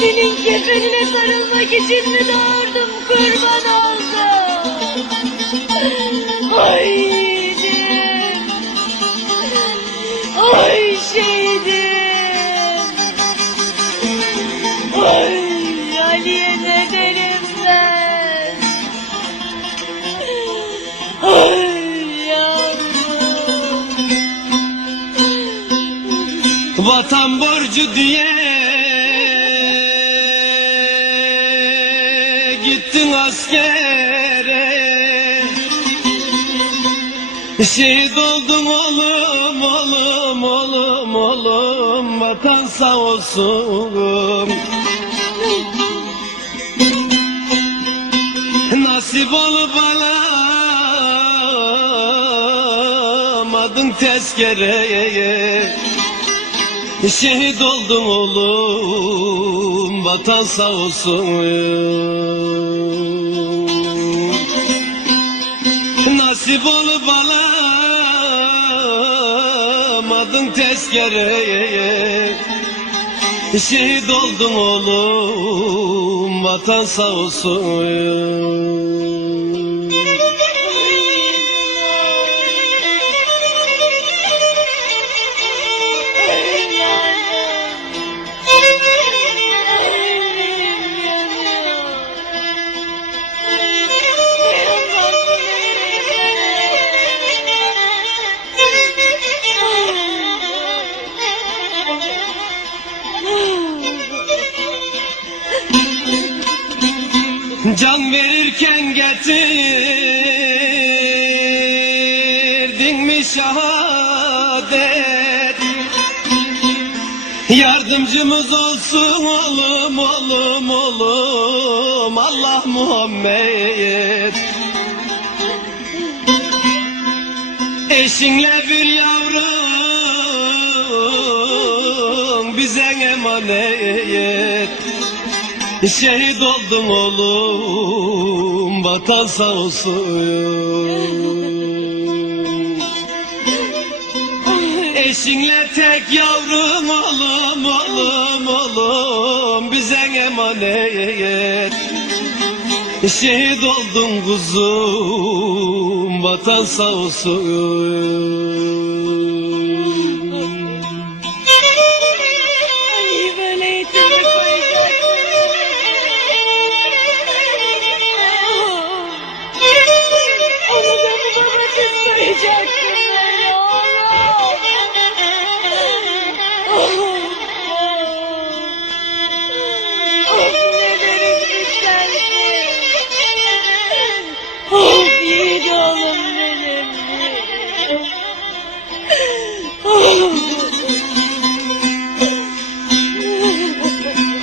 Seninle sarılmak için mi doğurdum kurban oldum? Ay yiğidim. Ay şehidim. Ay Ali'ye ne derim ben? Ay yavrum. Vatan borcu diye gittin askere. Şehit oldun oğlum oğlum oğlum oğlum. Vatan sağ olsun. Nasip olup alamadın tezkereye Şehit oldun oğlum Vatan sağ olsun. Nasip olup alamadın tezkereye. Şehit oldun oğlum Vatan sağ olsun Can verirken getirdin mi şehadet? Yardımcımız olsun oğlum oğlum oğlum. Allah Muhammed. Eşinle bir yavrum bize emanet Şehit oldum oğlum vatan sağ olsun. Eşinle tek yavrum oğlum oğlum oğlum bize emanet. Şehit oldum kuzum vatan sağ olsun koyacaktım ben oğlum? Of ne verimlisensin. Of yiğit oğlum benim.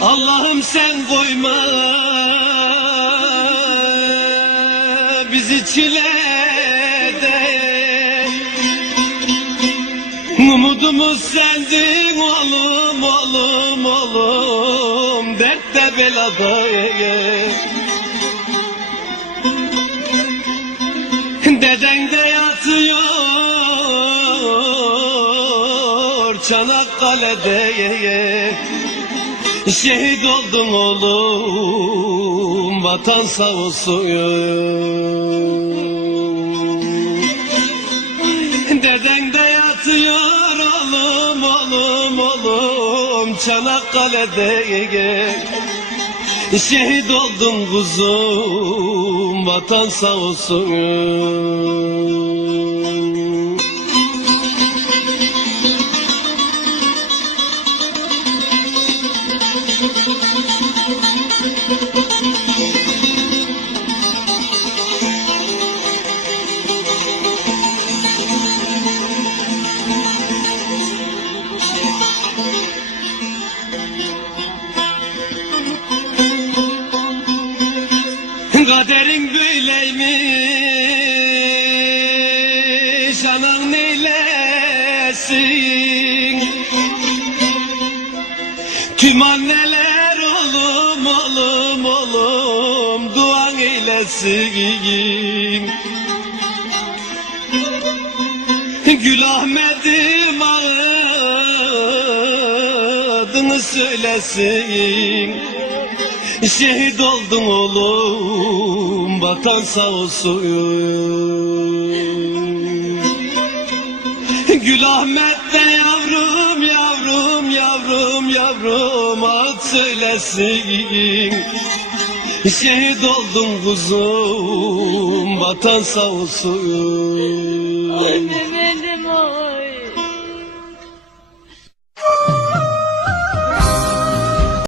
Allah'ım sen koyma bizi çilede Umudumuz sendin oğlum oğlum oğlum dertte belada Deden de yatıyor Çanakkale'de. Şehit oldum oğlum Vatan sağ Çanakkale'de Şehit oldum kuzum Vatan sağ olsun Kaderin böyleymiş anan neylesin? Tüm anneler oğlum oğlum oğlum duan eylesin. Gül Ahmet'im adını söylesin Şehit oldun oğlum vatan sağ olsun. Gül Ahmet de yavrum yavrum yavrum yavrum at söylesin. Şehit oldun kuzum vatan sağ olsun. Beni